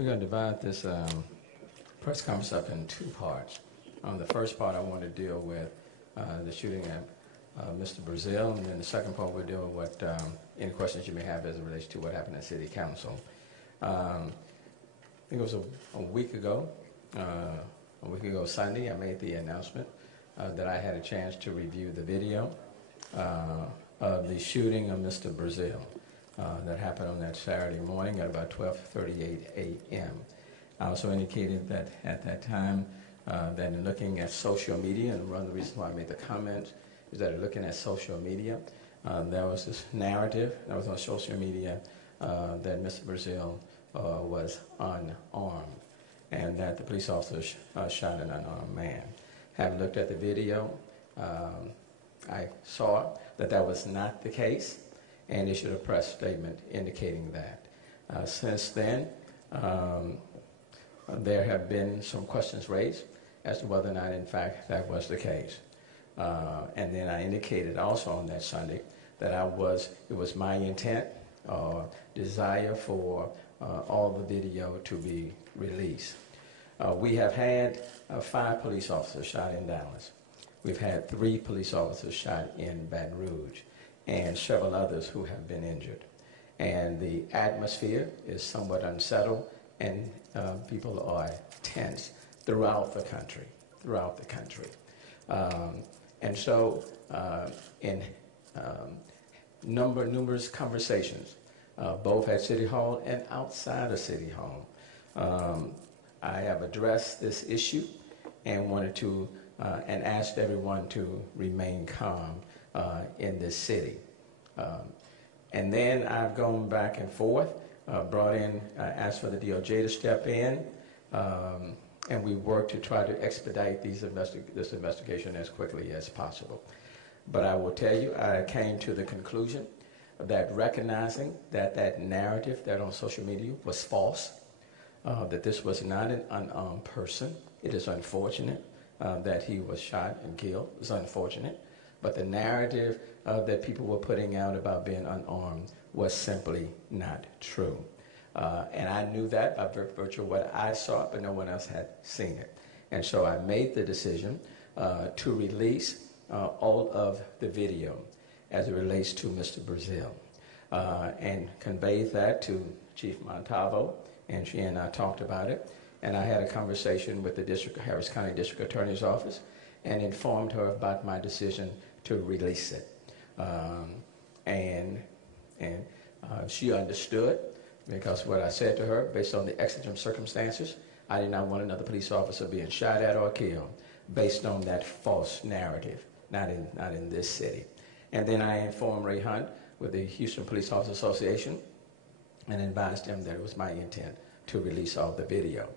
We're going to divide this press conference up in two parts. On the first part, I want to deal with the shooting at Mr. Brazil, and then the second part, we'll deal with what any questions you may have as it relates to what happened at City Council. I think it was a week ago Sunday, I made the announcement that I had a chance to review the video of the shooting of Mr. Brazil that happened on that Saturday morning at about 12:38 a.m. I also indicated that at that time that in looking at social media, and one of the reasons why I made the comment is that in looking at social media, there was this narrative that was on social media that Mr. Brazil was unarmed and that the police officer shot an unarmed man. Having looked at the video, I saw that that was not the case and issued a press statement indicating that. Since then, there have been some questions raised as to whether or not, in fact, that was the case. And then I indicated also on that Sunday that it was my intent or desire for all the video to be released. We have had 5 police officers shot in Dallas. We've had 3 police officers shot in Baton Rouge and several others who have been injured. And the atmosphere is somewhat unsettled and people are tense throughout the country. And so in numerous conversations, both at City Hall and outside of City Hall, I have addressed this issue and wanted to and asked everyone to remain calm in this city. And then I've gone back and forth, asked for the DOJ to step in, and we worked to try to expedite this investigation as quickly as possible. But I will tell you, I came to the conclusion that recognizing that that narrative that on social media was false, that this was not an unarmed person. It is unfortunate that he was shot and killed. It's unfortunate. But the narrative that people were putting out about being unarmed was simply not true. And I knew that by virtue of what I saw, but no one else had seen it. And so I made the decision to release all of the video as it relates to Mr. Brazil and conveyed that to Chief Montalvo, and she and I talked about it. And I had a conversation with the Harris County District Attorney's Office and informed her about my decision to release it. And she understood, because what I said to her, based on the exigent circumstances, I did not want another police officer being shot at or killed based on that false narrative, not in this city. And then I informed Ray Hunt with the Houston Police Officers Association and advised him that it was my intent to release all the video.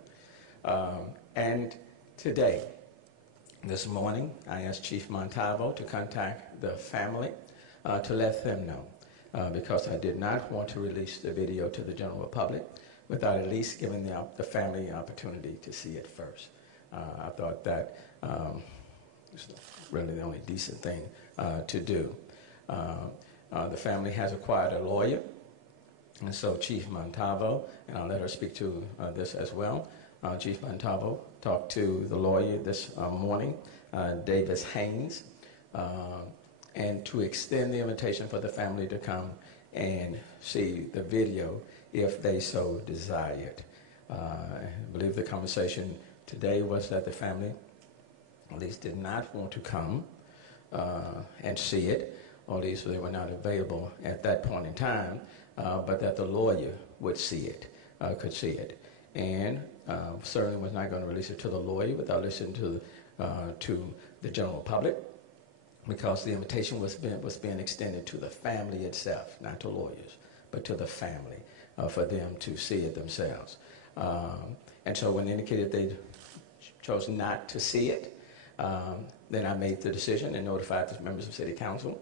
And today, this morning, I asked Chief Montalvo to contact the family to let them know, because I did not want to release the video to the general public without at least giving the family an opportunity to see it first. I thought that was really the only decent thing to do. The family has acquired a lawyer, and so Chief Montalvo, and I'll let her speak to this as well, Chief Montalvo talked to the lawyer this morning, Davis Haynes, and to extend the invitation for the family to come and see the video if they so desired. I believe the conversation today was that the family at least did not want to come and see it, or at least they were not available at that point in time, but that the lawyer would see it, could see it. And certainly was not going to release it to the lawyer without listening to the general public, because the invitation was being extended to the family itself, not to lawyers, but to the family, for them to see it themselves. And so when they indicated they chose not to see it, then I made the decision and notified the members of City Council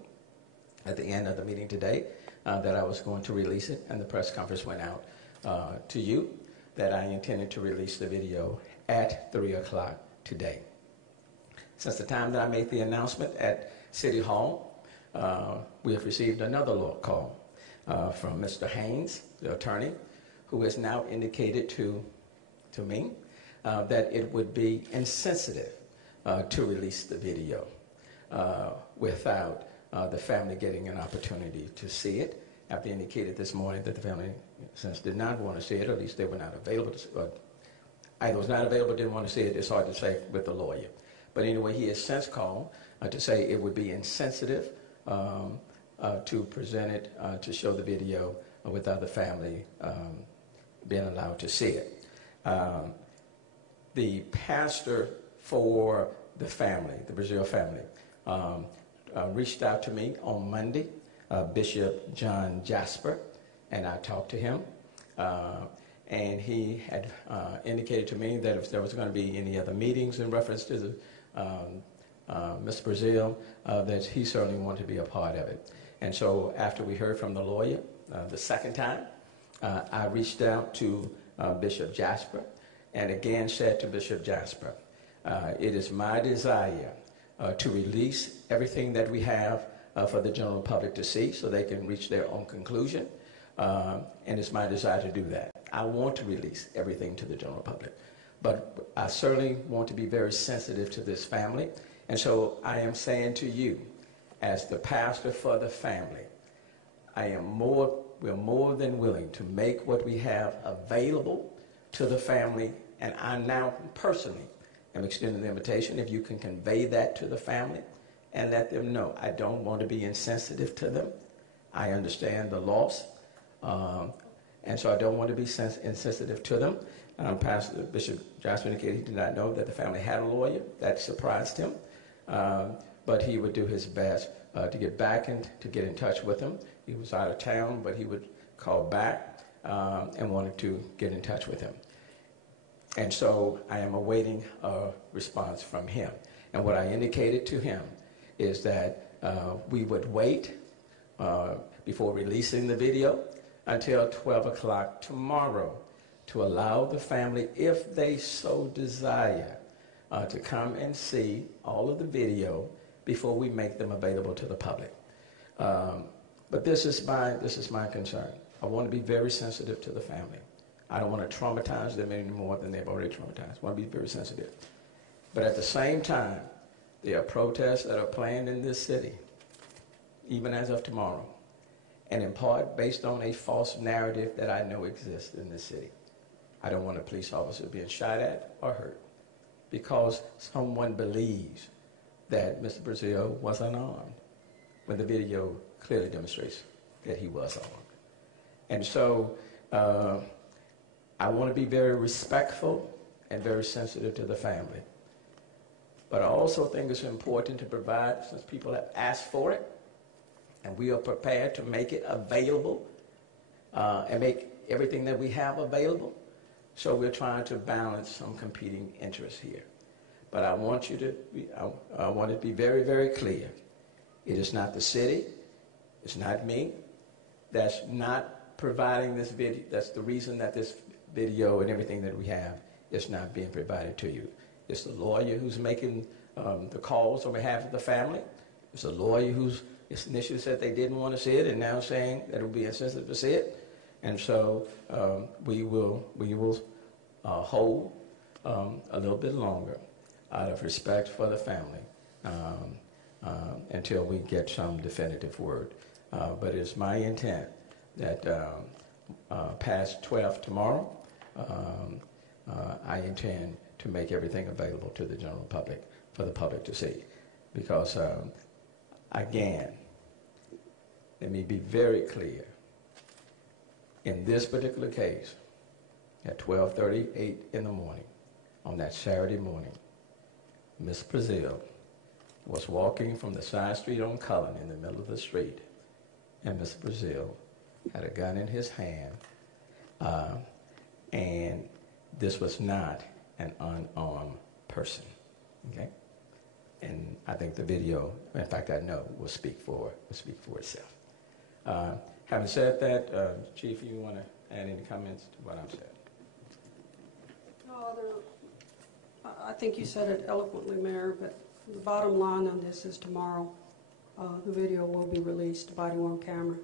at the end of the meeting today that I was going to release it, and the press conference went out to you that I intended to release the video at 3 o'clock today. Since the time that I made the announcement at City Hall, we have received another call from Mr. Haynes, the attorney, who has now indicated to me that it would be insensitive to release the video without the family getting an opportunity to see it. After indicated this morning that the family, since did not want to see it, or at least they were not available, either was not available, didn't want to see it, it's hard to say with the lawyer. But anyway, he has since called to say it would be insensitive to present it, to show the video without the family being allowed to see it. The pastor for the family, the Brazil family, reached out to me on Monday, Bishop John Jasper, and I talked to him. And he had indicated to me that if there was going to be any other meetings in reference to the, Mr. Brazil, that he certainly wanted to be a part of it. And so after we heard from the lawyer the second time, I reached out to Bishop Jasper and again said to Bishop Jasper, it is my desire to release everything that we have for the general public to see so they can reach their own conclusion. And it's my desire to do that. I want to release everything to the general public, but I certainly want to be very sensitive to this family. And so I am saying to you, as the pastor for the family, we're more than willing to make what we have available to the family. And I now personally am extending the invitation, if you can convey that to the family and let them know, I don't want to be insensitive to them. I understand the loss. And so I don't want to be insensitive to them. Pastor Bishop Jasper indicated he did not know that the family had a lawyer. That surprised him. But he would do his best to get back and to get in touch with them. He was out of town, but he would call back and wanted to get in touch with him. And so I am awaiting a response from him. And what I indicated to him is that we would wait before releasing the video until 12 o'clock tomorrow to allow the family, if they so desire, to come and see all of the video before we make them available to the public. But this is my concern. I want to be very sensitive to the family. I don't want to traumatize them any more than they've already traumatized. I want to be very sensitive. But at the same time, there are protests that are planned in this city, even as of tomorrow, and in part based on a false narrative that I know exists in this city. I don't want a police officer being shot at or hurt because someone believes that Mr. Brazil was unarmed when the video clearly demonstrates that he was armed. And so I want to be very respectful and very sensitive to the family. But I also think it's important to provide, since people have asked for it, and we are prepared to make it available and make everything that we have available. So we're trying to balance some competing interests here. But I want you to be, I want it to be very, very clear. It is not the city, it's not me, that's not providing this video. That's the reason that this video and everything that we have is not being provided to you. It's the lawyer who's making the calls on behalf of the family. It's the lawyer who's initially said they didn't want to see it and now saying that it would be insensitive to see it. And so we will hold a little bit longer out of respect for the family until we get some definitive word. But it's my intent that past 12 tomorrow, I intend to make everything available to the general public for the public to see. Because, again, let me be very clear. In this particular case, at 12:38 in the morning, on that Saturday morning, Miss Brazil was walking from the side street on Cullen in the middle of the street, and Miss Brazil had a gun in his hand, and this was not an unarmed person, okay? And I think the video, in fact, I know, will speak for itself. Having said that, Chief, you want to add any comments to what I've said? No, I think you said it eloquently, Mayor, but the bottom line on this is tomorrow the video will be released, body-worn camera.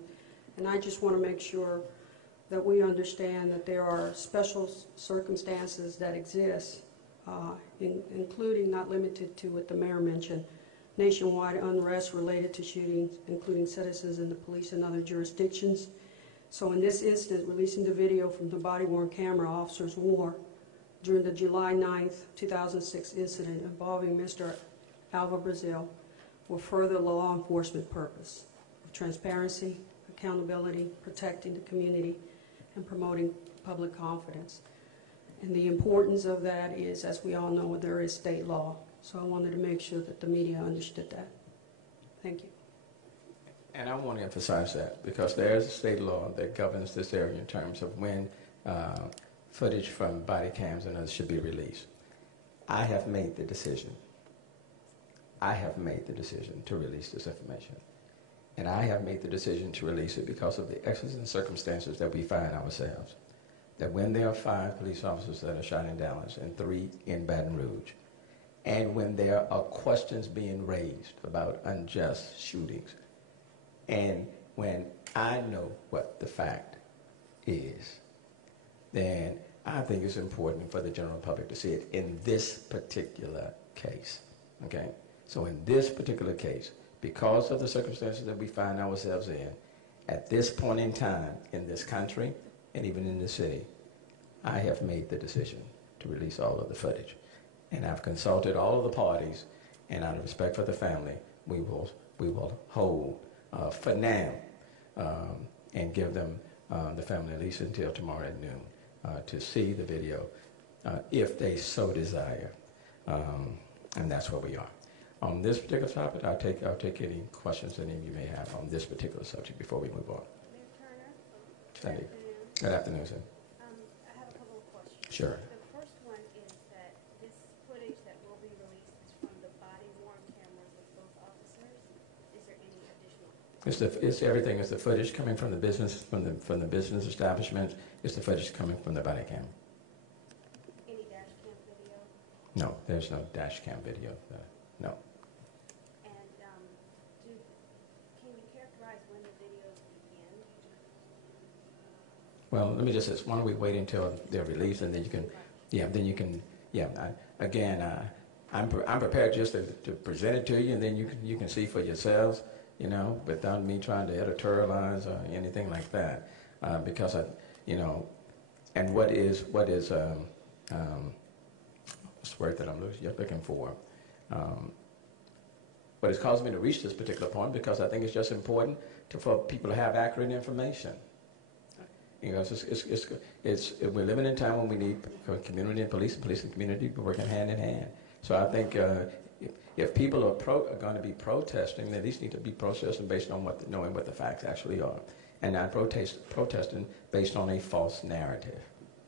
And I just want to make sure that we understand that there are special circumstances that exist, including, not limited to what the mayor mentioned, nationwide unrest related to shootings, including citizens in the police and other jurisdictions. So in this instance, releasing the video from the body-worn camera officers wore during the July 9th, 2006 incident involving Mr. Alva Brazil will further law enforcement purpose of transparency, accountability, protecting the community, and promoting public confidence. And the importance of that is, as we all know, there is state law. So I wanted to make sure that the media understood that. Thank you. And I want to emphasize that because there is a state law that governs this area in terms of when footage from body cams and others should be released. I have made the decision. I have made the decision to release this information. And I have made the decision to release it because of the exigent circumstances that we find ourselves. That when there are 5 police officers that are shot in Dallas and 3 in Baton Rouge, and when there are questions being raised about unjust shootings, and when I know what the fact is, then I think it's important for the general public to see it in this particular case, okay? So in this particular case, because of the circumstances that we find ourselves in, at this point in time in this country and even in the city, I have made the decision to release all of the footage. And I've consulted all of the parties, and out of respect for the family, we will hold for now and give them, the family, at least until tomorrow at noon to see the video if they so desire. And that's where we are. On this particular topic, I'll take any questions that any of you may have on this particular subject before we move on. Mayor Turner? Good afternoon, sir. I have a couple of questions. Sure. The first one is that this footage that will be released is from the body-worn cameras of both officers. Is there any additional? It's everything. It's the footage coming from the business, from the business establishment. It's the footage coming from the body cam. Any dash cam video? No, there's no dash cam video. No. And can you characterize when the videos begin? Well, let me just say, why don't we wait until they're released, and then you can, I'm prepared just to present it to you, and then you can see for yourselves, without me trying to editorialize or anything like that, because and what is what's the word that I'm looking for? But it's caused me to reach this particular point because I think it's just important for people to have accurate information. We're living in a time when we need community and police and community working hand in hand. So I think if people are going to be protesting, they at least need to be protesting based on knowing what the facts actually are, and not protesting based on a false narrative.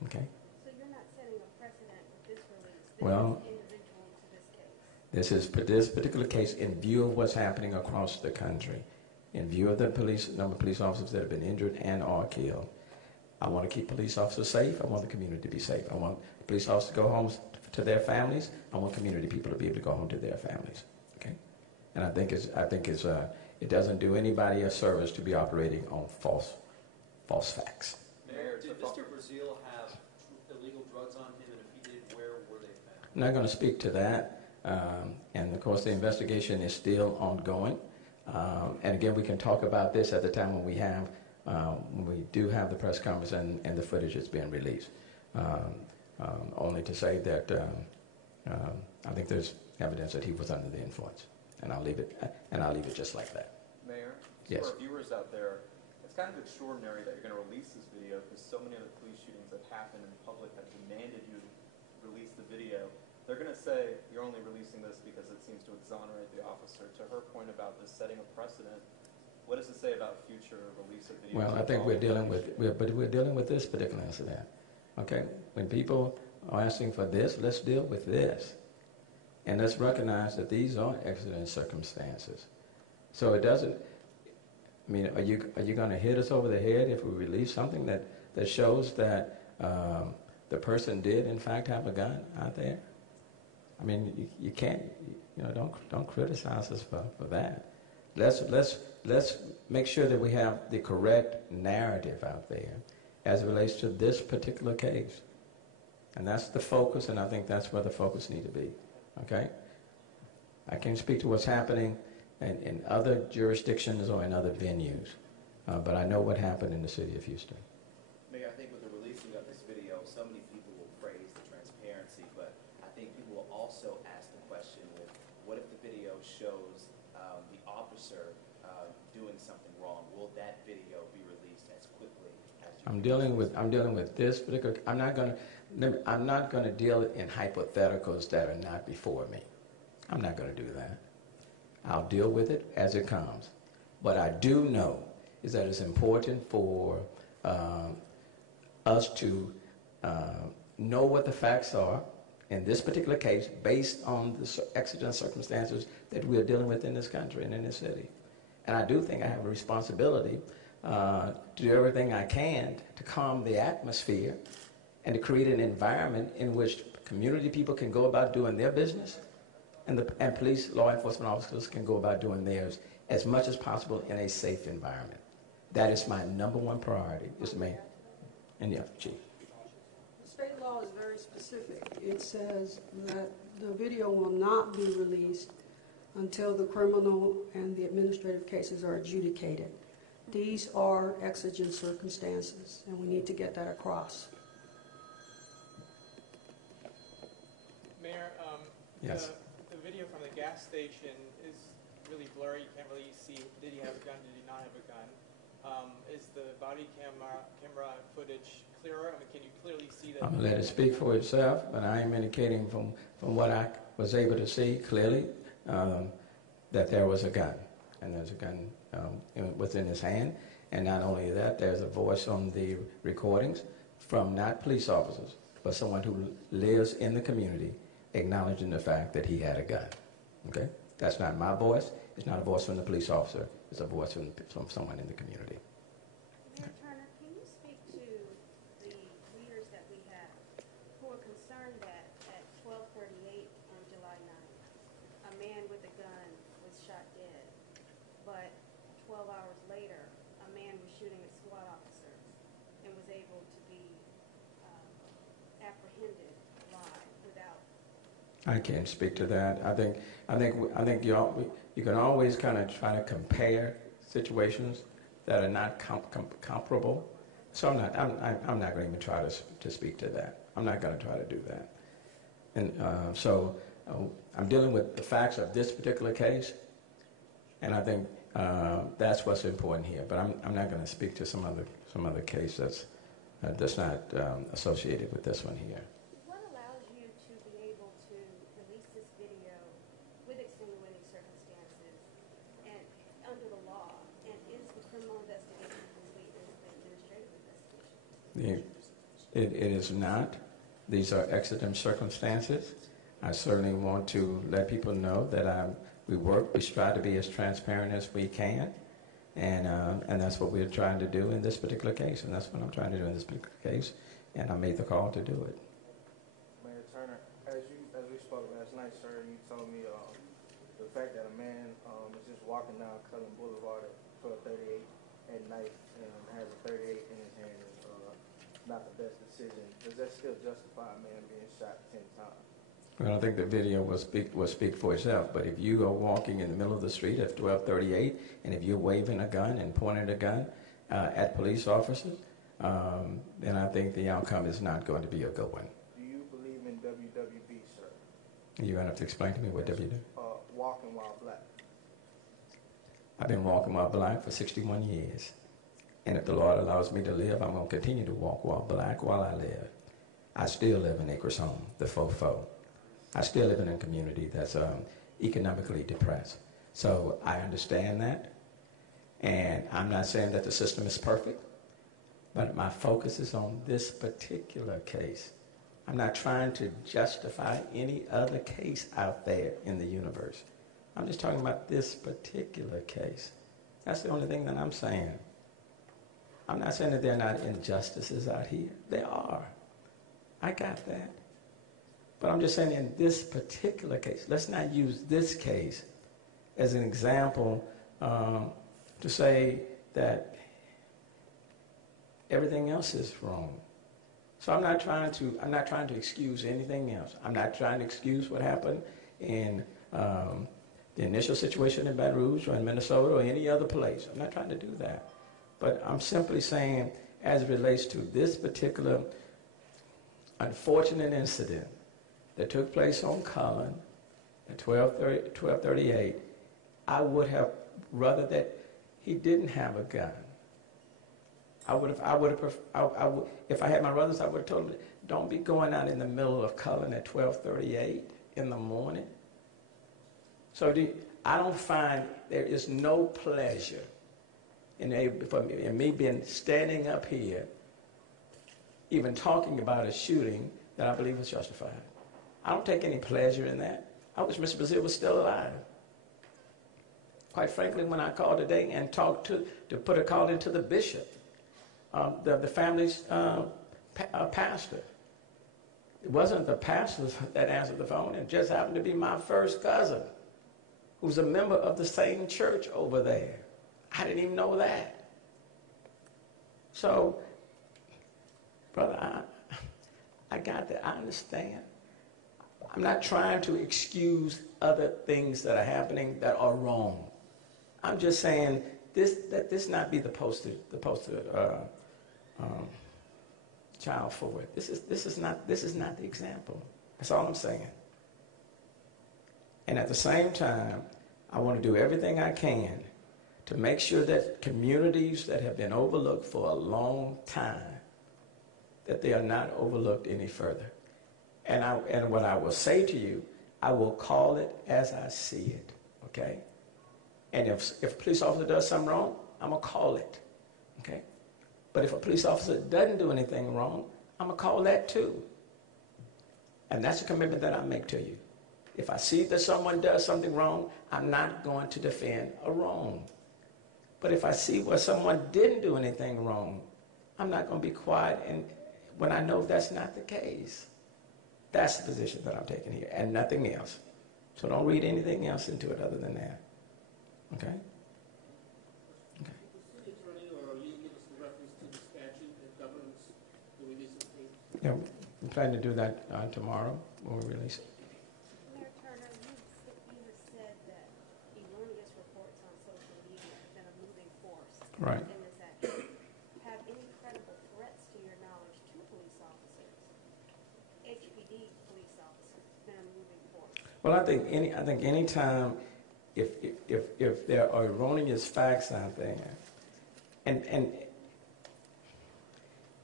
Okay. So you're not setting a precedent with this release? Well, individual to this case? This particular case, in view of what's happening across the country, in view of the number of police officers that have been injured and or killed, I want to keep police officers safe. I want the community to be safe. I want police officers to go home to their families. I want community people to be able to go home to their families. Okay, and I think it doesn't do anybody a service to be operating on false facts. Mayor, did Mr. Brazil have illegal drugs on him, and if he did, where were they found? I'm not going to speak to that, and of course the investigation is still ongoing. And again, we can talk about this at the time when we do have the press conference and the footage is being released. Only to say that I think there's evidence that he was under the influence, and I'll leave it just like that. Mayor, Yes. for our viewers out there, it's kind of extraordinary that you're going to release this video because so many other police shootings that happened in the public have demanded you release the video. They're going to say you're only releasing this because it seems to exonerate the officer. To her point about this setting a precedent, what does it say about future release of videos? Well, I think we're dealing with this particular incident. Okay, when people are asking for this, let's deal with this, and let's recognize that these are exigent circumstances. So it doesn't. I mean, are you going to hit us over the head if we release something that shows that the person did in fact have a gun out there? I mean, you can't. Don't criticize us for that. Let's make sure that we have the correct narrative out there as it relates to this particular case. And that's the focus, and I think that's where the focus needs to be, okay? I can't speak to what's happening in other jurisdictions or in other venues, but I know what happened in the city of Houston. Mayor, I think with the releasing of this video, so many people will praise the transparency, but I think people will also ask the question with, what if the video shows the officer doing something wrong? Will that video be released as quickly as you? I'm dealing with this particular. I'm not going to deal in hypotheticals that are not before me. I'm not going to do that. I'll deal with it as it comes. What I do know is that it's important for us to know what the facts are in this particular case based on the exigent circumstances that we are dealing with in this country and in this city. And I do think I have a responsibility to do everything I can to calm the atmosphere and to create an environment in which community people can go about doing their business and police, law enforcement officers can go about doing theirs as much as possible in a safe environment. That is my number one priority, is me. And yeah, Chief. The state law is very specific. It says that the video will not be released until the criminal and the administrative cases are adjudicated. These are exigent circumstances, and we need to get that across. Mayor, Yes. the video from the gas station is really blurry. You can't really see, did he have a gun, did he not have a gun? Is the body camera footage clearer? I mean, can you clearly see that? I'm going to let it speak for itself, but I am indicating from what I was able to see clearly that there was a gun, and there's a gun within his hand. And not only that, there's a voice on the recordings from not police officers, but someone who lives in the community acknowledging the fact that he had a gun. Okay? That's not my voice. It's not a voice from the police officer. It's a voice from someone in the community. Mayor Turner, can you speak to the readers that we have who are concerned that at 12:38 on July 9th, a man with a gun was shot dead, but 12 hours later, a man was shooting at SWAT officers and was able to be apprehended alive without. I can't speak to that. I think you can always kind of try to compare situations that are not comparable. So I'm not going to even try to speak to that. I'm not going to try to do that. And so I'm dealing with the facts of this particular case, and I think that's what's important here. But I'm not going to speak to some other case that's not associated with this one here. What allows you to be able to release this video with extenuating circumstances and under the law? And is the criminal investigation complete? Is the administrative investigation? It is not. These are exigent circumstances. I certainly want to let people know that we strive to be as transparent as we can. And that's what we're trying to do in this particular case, and that's what I'm trying to do in this particular case, and I made the call to do it. Mayor Turner, as we spoke last night, sir, you told me the fact that a man is just walking down Cullen Boulevard at 12:38 at night and has a 38 in his hand is not the best decision. Does that still justify a man being shot 10 times? Well, I think the video will speak for itself. But if you are walking in the middle of the street at 12:38, and if you're waving a gun and pointing a gun at police officers, then I think the outcome is not going to be a good one. Do you believe in WWB, sir? You're going to have to explain to me what WW. Walking while black. I've been walking while black for 61 years. And if the Lord allows me to live, I'm going to continue to walk while black while I live. I still live in Acres Home, the fofo. I still live in a community that's economically depressed. So I understand that. And I'm not saying that the system is perfect, but my focus is on this particular case. I'm not trying to justify any other case out there in the universe. I'm just talking about this particular case. That's the only thing that I'm saying. I'm not saying that there are not injustices out here. There are. I got that. But I'm just saying in this particular case, let's not use this case as an example to say that everything else is wrong. So I'm not trying to excuse anything else. I'm not trying to excuse what happened in the initial situation in Baton Rouge or in Minnesota or any other place. I'm not trying to do that. But I'm simply saying, as it relates to this particular unfortunate incident that took place on Cullen at 1238, I would have rather that he didn't have a gun. If I had my brothers, I would have told them, don't be going out in the middle of Cullen at 12:38 in the morning. So I don't find there is no pleasure in me being standing up here, even talking about a shooting that I believe was justified. I don't take any pleasure in that. I wish Mr. Brazil was still alive. Quite frankly, when I called today and talked to put a call into the bishop, the family's pastor. It wasn't the pastor that answered the phone. It just happened to be my first cousin, who's a member of the same church over there. I didn't even know that. So, brother, I got that. I understand. I'm not trying to excuse other things that are happening that are wrong. I'm just saying that this not be the poster child for it. This is not the example. That's all I'm saying. And at the same time, I want to do everything I can to make sure that communities that have been overlooked for a long time, that they are not overlooked any further. And what I will say to you, I will call it as I see it, okay? And if a police officer does something wrong, I'm going to call it, okay? But if a police officer doesn't do anything wrong, I'm going to call that too. And that's a commitment that I make to you. If I see that someone does something wrong, I'm not going to defend a wrong. But if I see where someone didn't do anything wrong, I'm not going to be quiet and when I know that's not the case. That's the position that I'm taking here, and nothing else. So don't read anything else into it other than that. Okay? Okay. The city attorney, or you give us the reference to the statute that governs the release of tapes? Yeah, we plan to do that tomorrow when we release it. Mayor Turner, you have said that erroneous reports on social media have been a moving force Right. in this action. Have any credible threats to your knowledge to police officers, HPD police officers, been a moving force? Well, I think any time if there are erroneous facts out there, and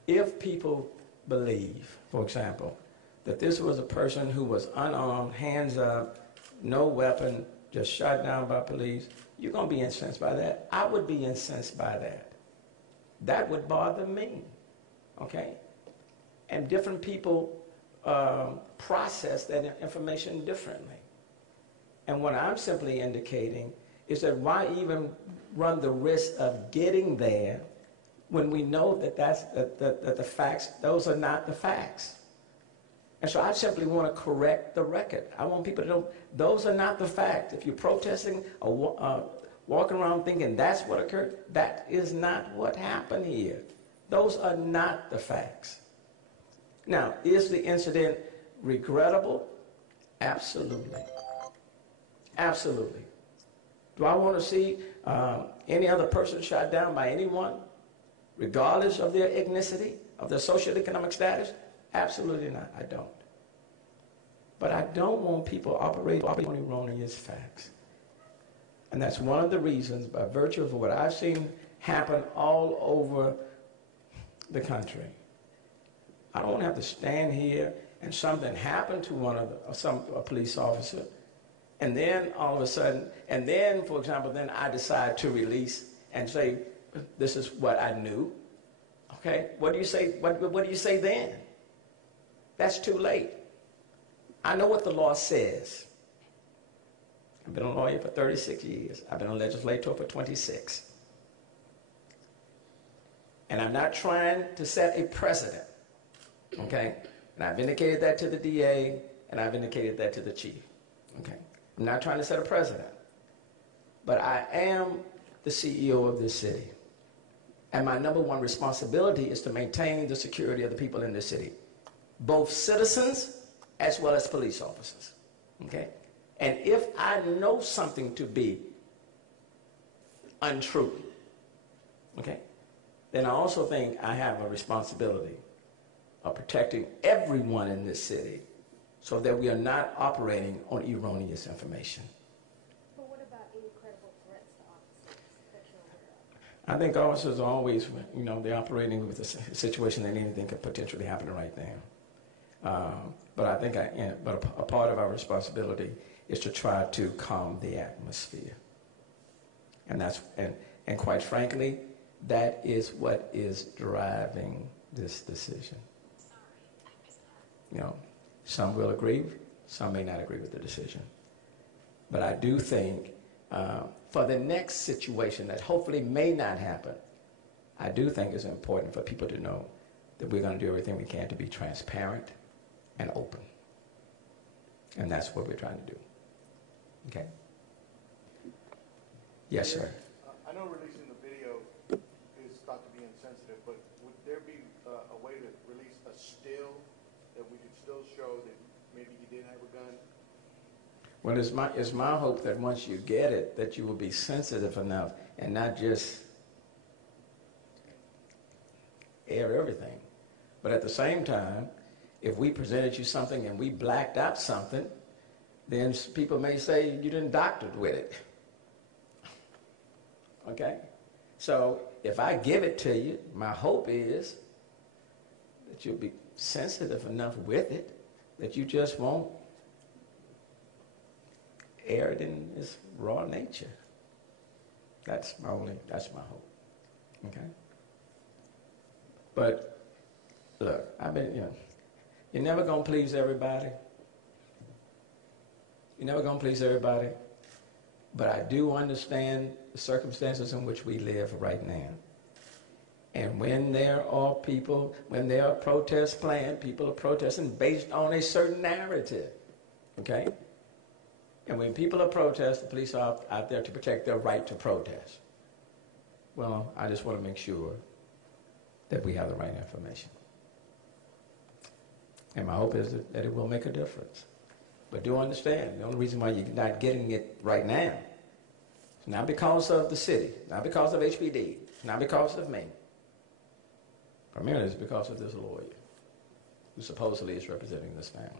if people believe, for example, that this was a person who was unarmed, hands up, no weapon, just shot down by police, you're going to be incensed by that. I would be incensed by that. That would bother me, okay? And different people process that information differently. And what I'm simply indicating is that why even run the risk of getting there when we know that that the facts, those are not the facts. And so I simply want to correct the record. I want people to know those are not the facts. If you're protesting or walking around thinking that's what occurred, that is not what happened here. Those are not the facts. Now, is the incident regrettable? Absolutely. Absolutely. Do I want to see any other person shot down by anyone, regardless of their ethnicity, of their socioeconomic status? Absolutely not. I don't. But I don't want people operating on erroneous facts. And that's one of the reasons, by virtue of what I've seen happen all over the country. I don't want to have to stand here and something happen to a police officer, and then all of a sudden, and then, for example, then I decide to release and say, this is what I knew. Okay? What do you say? What do you say then? That's too late. I know what the law says. I've been a lawyer for 36 years. I've been a legislator for 26. And I'm not trying to set a precedent. Okay? And I've indicated that to the DA, and I've indicated that to the chief. Okay? I'm not trying to set a precedent. But I am the CEO of this city. And my number one responsibility is to maintain the security of the people in this city, both citizens as well as police officers. Okay? And if I know something to be untrue, okay, then I also think I have a responsibility of protecting everyone in this city so that we are not operating on erroneous information. But what about any credible threats to officers that you're aware of? I think officers are always, you know, they're operating with a situation that anything could potentially happen right now. But I think a part of our responsibility is to try to calm the atmosphere. And and quite frankly, that is what is driving this decision. You know, some will agree, some may not agree with the decision. But I do think for the next situation that hopefully may not happen, I do think it's important for people to know that we're going to do everything we can to be transparent and open. And that's what we're trying to do. Okay? Yes, sir. I know releasing the video is thought to be insensitive, but would there be a way to release a still that we could still show that maybe he did have a gun? Well, it's my hope that once you get it, that you will be sensitive enough and not just air everything. But at the same time, if we presented you something and we blacked out something, then people may say you didn't doctor with it. Okay? So if I give it to you, my hope is that you'll be sensitive enough with it that you just won't air it in its raw nature. That's my hope. Okay? But look, you're never gonna please everybody. You're never gonna please everybody. But I do understand the circumstances in which we live right now. And when there are protests planned, people are protesting based on a certain narrative. Okay? And when people are protesting, the police are out there to protect their right to protest. Well, I just want to make sure that we have the right information. And my hope is that it will make a difference. But do understand, the only reason why you're not getting it right now is not because of the city, not because of HPD, not because of me. Primarily it's because of this lawyer who supposedly is representing this family.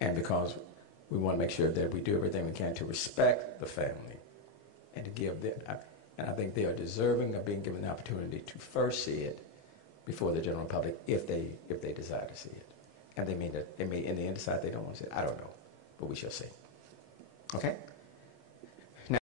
And because we want to make sure that we do everything we can to respect the family and to give them, and I think they are deserving of being given the opportunity to first see it before the general public if they desire to see it. And they may in the end decide they don't want to see it. I don't know, but we shall see. Okay?